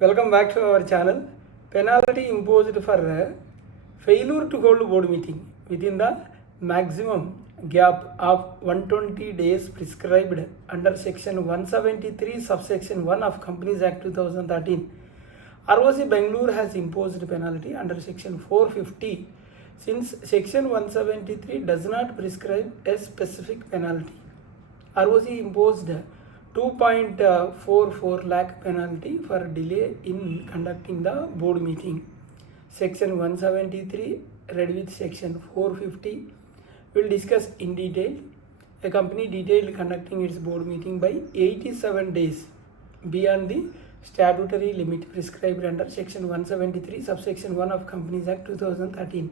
Welcome back to our channel. Penalty imposed for failure to hold board meeting within the maximum gap of 120 days prescribed under section 173 subsection 1 of Companies Act 2013. ROC Bangalore has imposed penalty under section 450 since section 173 does not prescribe a specific penalty. ROC imposed 2.44 lakh penalty for delay in conducting the board meeting. Section 173 read with section 450 will discuss in detail. A company detailed conducting its board meeting by 87 days beyond the statutory limit prescribed under section 173 subsection 1 of Companies Act 2013.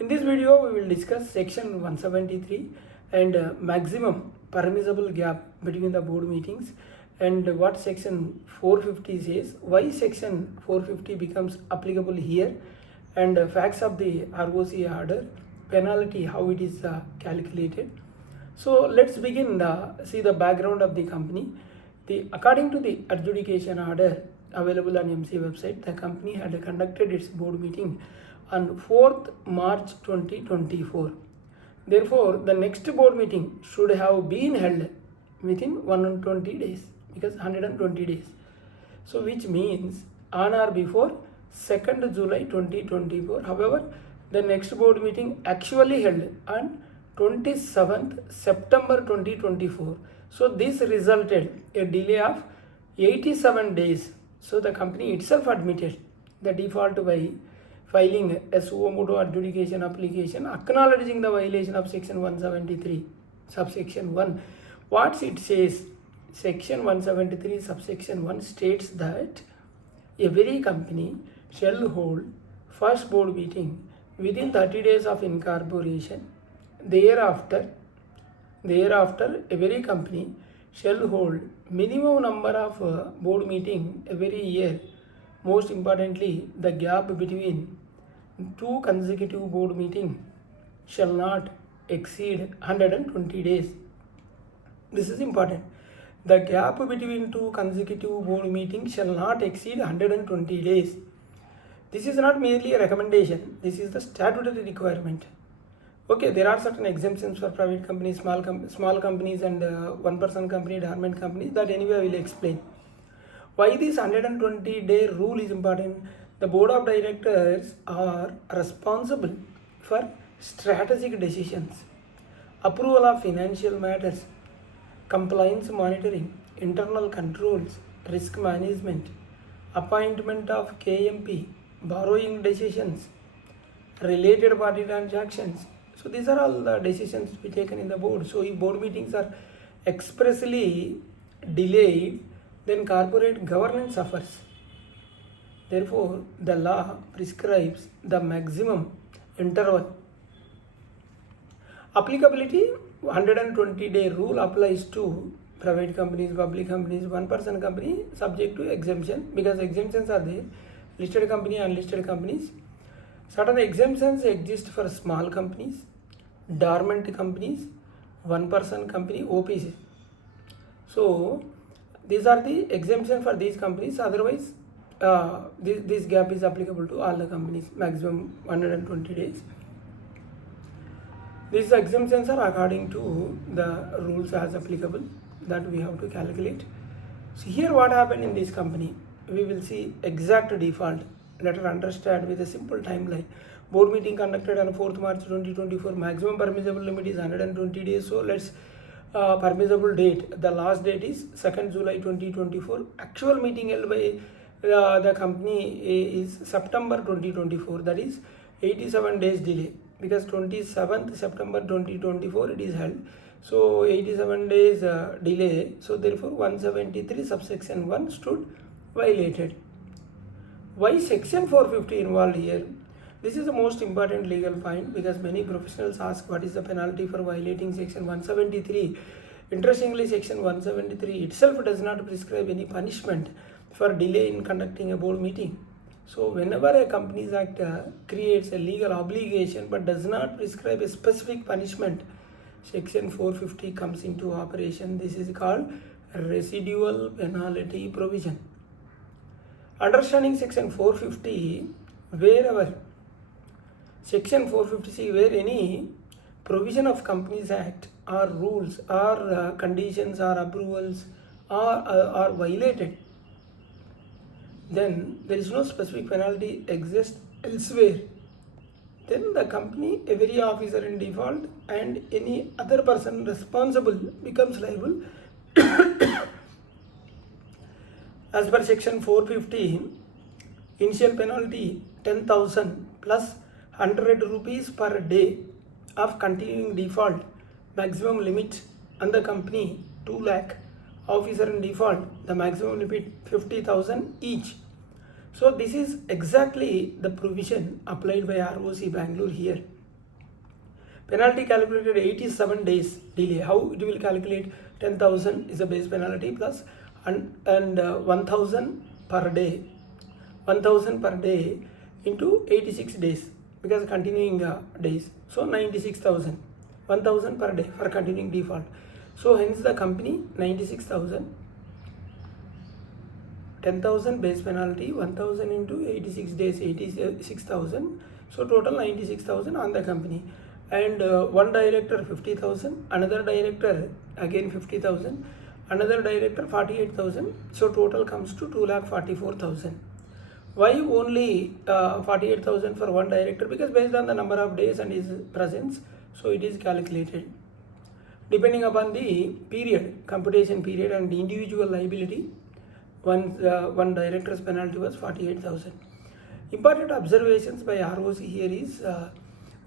In this video we will discuss section 173 and maximum permissible gap between the board meetings and what section 450 says, why section 450 becomes applicable here, and facts of the ROC order, penalty, how it is calculated. So let's begin see the background of the company. According to the adjudication order available on MC website, the company had conducted its board meeting on 4th March 2024. Therefore, the next board meeting should have been held within 120 days, because 120 days. So, which means on or before 2nd July 2024. However, the next board meeting actually held on 27th September 2024. So, this resulted a delay of 87 days. So, the company itself admitted the default by filing a suo motu adjudication application acknowledging the violation of section 173 subsection 1. What it says, section 173 subsection 1 states that every company shall hold first board meeting within 30 days of incorporation. Thereafter every company shall hold minimum number of board meeting every year. Most importantly, the gap between two consecutive board meetings shall not exceed 120 days. This is important. The gap between two consecutive board meetings shall not exceed 120 days. This is not merely a recommendation. This is the statutory requirement. Okay, there are certain exemptions for private companies, small companies and one-person company, dormant companies. That anyway I will explain. Why this 120-day rule is important? The board of directors are responsible for strategic decisions, approval of financial matters, compliance monitoring, internal controls, risk management, appointment of KMP, borrowing decisions, related party transactions. So these are all the decisions to be taken in the board. So if board meetings are expressly delayed, then corporate governance suffers. Therefore, the law prescribes the maximum interval. Applicability, 120-day rule applies to private companies, public companies, one-person company, subject to exemption, because exemptions are there, listed company and unlisted companies. Certain exemptions exist for small companies, dormant companies, one-person company, OPC. So, these are the exemption for these companies. Otherwise, this gap is applicable to all the companies, maximum 120 days. These exemptions are according to the rules as applicable that we have to calculate. So here what happened in this company, we will see exact default. Let us understand with a simple timeline. Board meeting conducted on 4th March 2024. Maximum permissible limit is 120 days. So let's permissible date, the last date is 2nd July 2024. Actual meeting held by the company is September 2024. That is 87 days delay, because 27th September 2024 it is held. So 87 days delay. So therefore 173 subsection 1 stood violated. Why section 450 involved here? This is the most important legal point, because many professionals ask what is the penalty for violating section 173. Interestingly, section 173 itself does not prescribe any punishment for delay in conducting a board meeting. So whenever a Companies Act creates a legal obligation but does not prescribe a specific punishment, section 450 comes into operation. This is called residual penalty provision. Understanding section 450, wherever section 450C, where any provision of Companies Act or rules or conditions or approvals are violated, then there is no specific penalty exists elsewhere. Then the company, every officer in default and any other person responsible becomes liable. As per section 450, initial penalty 10,000 plus 100 rupees per day of continuing default, maximum limit on the company 2 lakh, officer in default the maximum limit 50,000 each. So this is exactly the provision applied by ROC Bangalore here. Penalty calculated 87 days delay. How it will calculate? 10,000 is a base penalty plus and 1,000 per day. 1,000 per day into 86 days because continuing days. So 96,000. 1,000 per day for continuing default. So hence the company 96,000. 10,000 base penalty, 1,000 into 86 days, 86,000. So total 96,000 on the company. And one director 50,000, another director again 50,000, another director 48,000. So total comes to 2,44,000. Why only 48,000 for one director? Because based on the number of days and his presence, so it is calculated. Depending upon the period, computation period and the individual liability, one director's penalty was 48,000. Important observations by ROC here is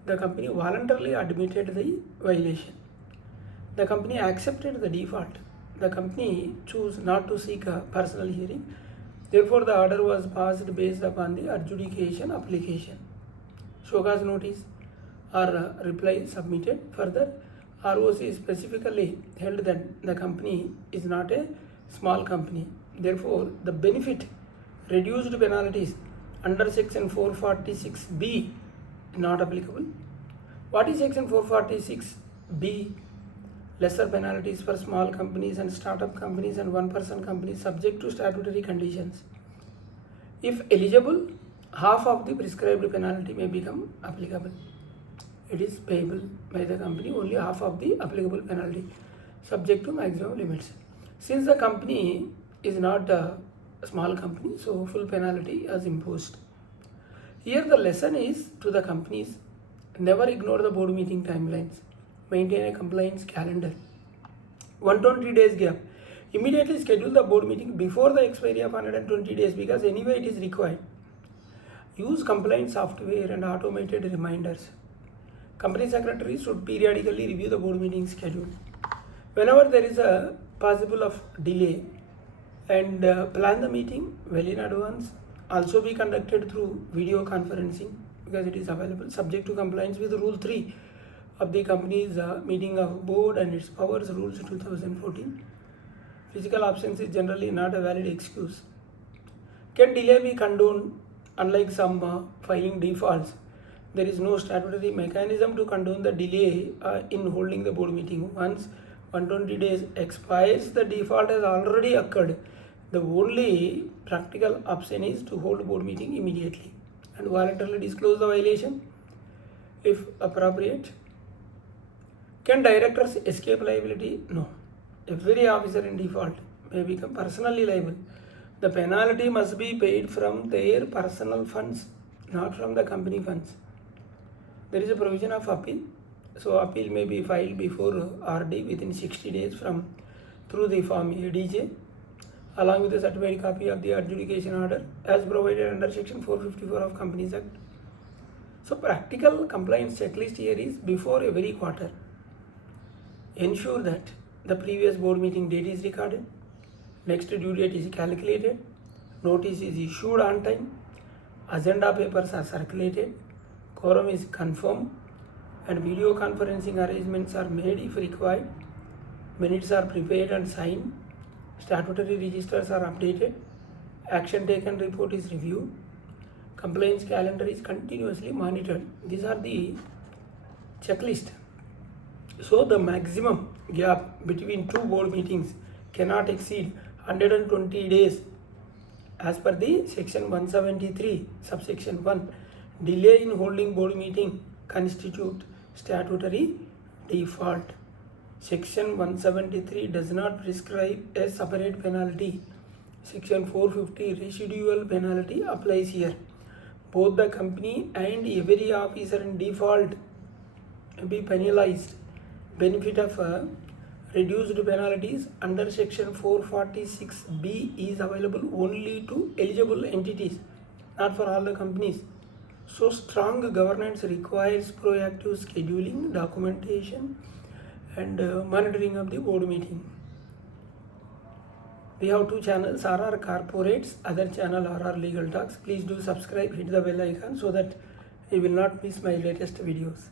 the company voluntarily admitted the violation. The company accepted the default. The company chose not to seek a personal hearing. Therefore, the order was passed based upon the adjudication application. Show cause notice or reply submitted. Further, ROC specifically held that the company is not a small company. Therefore, the benefit reduced penalties under section 446B not applicable. What is section 446B? Lesser penalties for small companies and startup companies and one-person companies subject to statutory conditions. If eligible, half of the prescribed penalty may become applicable. It is payable by the company, only half of the applicable penalty subject to maximum limits. Since the company is not a small company, so full penalty is imposed. Here the lesson is to the companies: never ignore the board meeting timelines. Maintain a compliance calendar. 120 days gap. Immediately schedule the board meeting before the expiry of 120 days because anyway it is required. Use compliance software and automated reminders. Company secretary should periodically review the board meeting schedule. Whenever there is a possible of delay, and plan the meeting well in advance. Also be conducted through video conferencing because it is available subject to compliance with Rule 3 of the company's meeting of board and its powers rules 2014. Physical absence is generally not a valid excuse. Can delay be condoned? Unlike some filing defaults, there is no statutory mechanism to condone the delay in holding the board meeting. Once 120 days expires, the default has already occurred. The only practical option is to hold board meeting immediately and voluntarily disclose the violation if appropriate. Can directors escape liability? No. Every officer in default may become personally liable. The penalty must be paid from their personal funds, not from the company funds. There is a provision of appeal. So appeal may be filed before RD within 60 days through the form ADJ along with a certified copy of the adjudication order as provided under section 454 of Companies Act. So practical compliance checklist here is: before every quarter, ensure that the previous board meeting date is recorded, next due date is calculated, notice is issued on time, agenda papers are circulated, quorum is confirmed, and video conferencing arrangements are made if required, minutes are prepared and signed, statutory registers are updated, action taken report is reviewed, compliance calendar is continuously monitored. These are the checklist. So the maximum gap between two board meetings cannot exceed 120 days As per the section 173 subsection 1, delay in holding board meeting constitute statutory default. Section 173 does not prescribe a separate penalty. Section 450 residual penalty applies here. Both the company and every officer in default be penalized. Benefit of reduced penalties under section 446B is available only to eligible entities, not for all the companies. So strong governance requires proactive scheduling, documentation and monitoring of the board meeting. We have two channels, RR Corporates, other channel RR Legal Talks. Please do subscribe, hit the bell icon so that you will not miss my latest videos.